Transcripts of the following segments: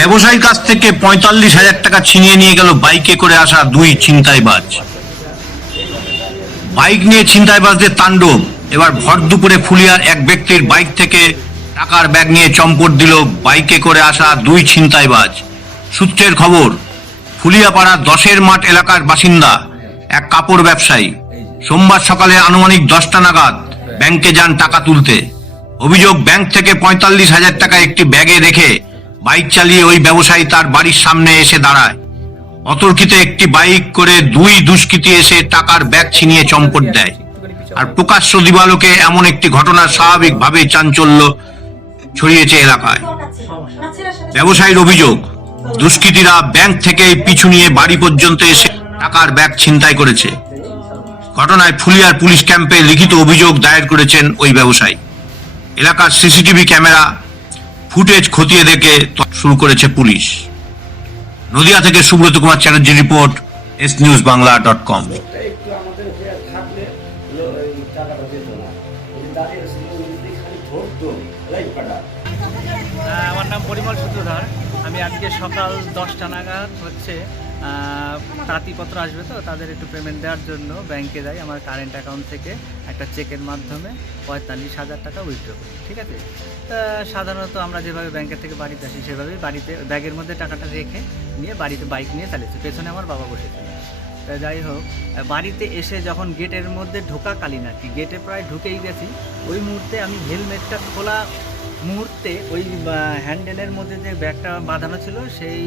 ব্যবসায়ীর কাছ থেকে পঁয়তাল্লিশ হাজার টাকা ছিনিয়ে নিয়ে গেল বাইকে করে আসা দুই ছিনতাইবাজ। বাইক নিয়ে ছিনতাইবাজদের তাণ্ডব। এবার ভর দুপুরে ফুলিয়ার এক ব্যক্তির বাইক থেকে টাকার ব্যাগ নিয়ে চম্পট দিল বাইকে করে আসা দুই ছিনতাইবাজ। সূত্রের খবর, ফুলিয়াপাড়া দশের মাঠ এলাকার বাসিন্দা, এক কাপড় ব্যবসায়ী। সোমবার সকালে আনুমানিক দশটা নাগাদ ব্যাংকে যান টাকা তুলতে। অভিযোগ, ব্যাংক থেকে পঁয়তাল্লিশ হাজার টাকা একটি ব্যাগে রেখে বাইক চালিয়ে ওই ব্যবসায়ী তার বাড়ির সামনে এসে দাঁড়ায়। অতর্কিতে একটি বাইক করে দুই দুষ্কৃতী এসে টাকার ব্যাগ ছিনিয়ে চম্পট দেয়। আর প্রকাশ্য দিবালোকে এমন একটি ঘটনা স্বাভাবিকভাবে চাঞ্চল্য ছড়িয়েছে এলাকায়। ব্যবসায়ীর অভিযোগ, দুষ্কৃতীরা ব্যাংক থেকে পিছু নিয়ে বাড়ি পর্যন্ত এসে টাকার ব্যাগ ছিনতাই করেছে। ঘটনায় ফুলিয়ার পুলিশ ক্যাম্পে লিখিত অভিযোগ দায়ের করেছেন ওই ব্যবসায়ী। এলাকার সিসিটিভি ক্যামেরা ফুটেজ খতিয়ে দেখে শুরু করেছে পুলিশ। নদিয়া থেকে Subrata Kumar Chatterjee report, S news Bangla dot com. হয়ে, আমার নাম পরিমল সূত্রধর। আমি আজকে সকাল দশটা নাগাদ হচ্ছে তাঁতিপত্র আসবে তো, তাদের একটু পেমেন্ট দেওয়ার জন্য ব্যাংকে যাই, আমার কারেন্ট অ্যাকাউন্ট থেকে একটা চেকের মাধ্যমে পঁয়তাল্লিশ হাজার টাকা উইথড্র করি, ঠিক আছে? সাধারণত আমরা যেভাবে ব্যাংকের থেকে বাড়িতে আসি, সেভাবেই বাড়িতে ব্যাগের মধ্যে টাকাটা রেখে নিয়ে বাড়িতে বাইক নিয়ে চালিয়েছি পেছনে আমার বাবা বসেছিল তা যাই হোক বাড়িতে এসে যখন গেটের মধ্যে ঢোকাকালীন আর কি গেটে প্রায় ঢুকেই গেছি, ওই মুহূর্তে আমি হেলমেটটা খোলা মুহূর্তে ওই হ্যান্ডেলের মধ্যে যে ব্যাগটা বাঁধানো ছিল, সেই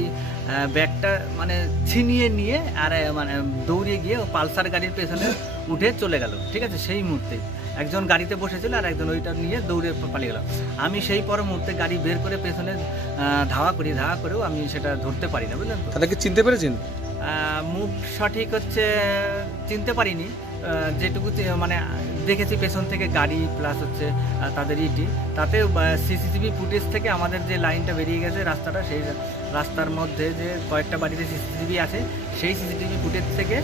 ব্যাগটা মানে ছিনিয়ে নিয়ে আর মানে দৌড়িয়ে গিয়ে ও পালসার গাড়ির পেছনে উঠে চলে গেল। ঠিক আছে? সেই মুহূর্তে। একজন গাড়িতে বসেছিল আর একজন ওইটা নিয়ে দৌড়ে পালিয়ে গেল। আমি সেই পর মুহূর্তে গাড়ি বের করে পেছনে ধাওয়া করি। ধাওয়া করেও আমি সেটা ধরতে পারি না, বুঝলেন তাদেরকে চিনতে পেরেছেন? মুখ সঠিক হচ্ছে, চিনতে পারিনি যেটুকু মানে দেখেছি পেছন থেকে গাড়ি প্লাস হচ্ছে তাদের ইটি তাতে সিসিটিভি ফুটেজ থেকে আমাদের যে লাইনটা বেরিয়ে গেছে রাস্তাটা, সেই রাস্তার মধ্যে যে কয়েকটা বাড়িতে সিসিটিভি আছে, সেই সিসিটিভি ফুটেজ থেকে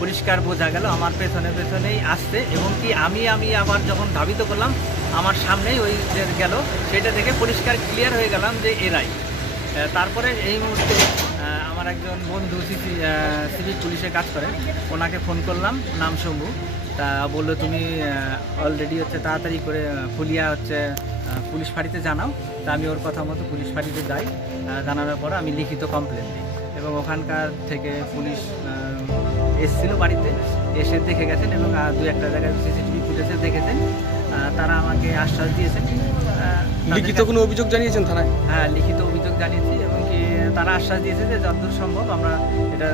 পরিষ্কার বোঝা গেল, আমার পেছনে পেছনেই আসছে এবং কি আমি আমি আবার যখন ধাবিত করলাম, আমার সামনেই ওই যে গেল, সেটা থেকে পরিষ্কার ক্লিয়ার হয়ে গেলাম যে এরাই। তারপরে এই মুহূর্তে আমার একজন বন্ধু সিসি সিভিক পুলিশে কাজ করে। ওনাকে ফোন করলাম নাম শম্ভু। তা বলল তুমি অলরেডি হচ্ছে তাড়াতাড়ি করে ফুলিয়া হচ্ছে পুলিশ ফাঁড়িতে জানাও। তা আমি ওর কথা মতো পুলিশ ফাঁড়িতে যাই জানানোর পর আমি লিখিত কমপ্লেন দিই। এবং ওখানকার থেকে পুলিশ এসছিল বাড়িতে এসে দেখে গেছেন এবং দু একটা জায়গায় সিসিটিভি ফুটেজে দেখেছেন। তারা আমাকে আশ্বাস দিয়েছেন লিখিত কোনো অভিযোগ জানিয়েছেন থানায়? হ্যাঁ লিখিত জানিয়েছি এবং কি তারা আশ্বাস দিয়েছে যে যতদূর সম্ভব আমরা এটা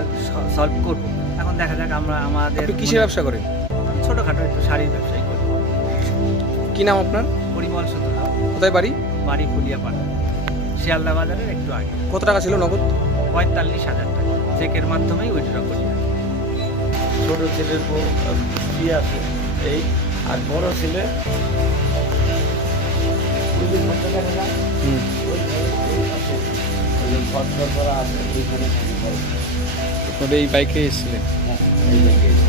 সলভ করব। এখন দেখা যাক আমরা আমাদের কিসের ব্যবসা করেন? ছোটোখাটো একটু শাড়ির ব্যবসায়ী করি। কি নাম আপনার? পরিমল সূত্র। কোথায় বাড়ি? বাড়ি ফুলিয়াপাড়া। শিয়ালদা বাজারের একটু আগে। কত টাকা ছিল নগদ? পঁয়তাল্লিশ হাজার টাকা। চেকের মাধ্যমেই উইথড্র করি। ছোট ছেলের বউ আছে এই আর বড় ছেলে ঘর করা আছে, এইখানে এই বাইকে এসেছিলেন হ্যাঁ, এই জায়গায়।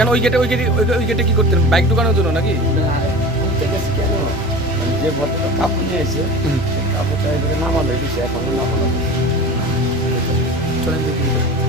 কেন ওই গেটে ওই গেটে ওই- গেটে কি করতেন? বাইক ঢুকানোর জন্য নাকি? যে ভদ্রলোক কাপড় নিয়ে এসে কাপড়টা এবারে নামালো দিছে এখনও নামালো চলেন দেখি।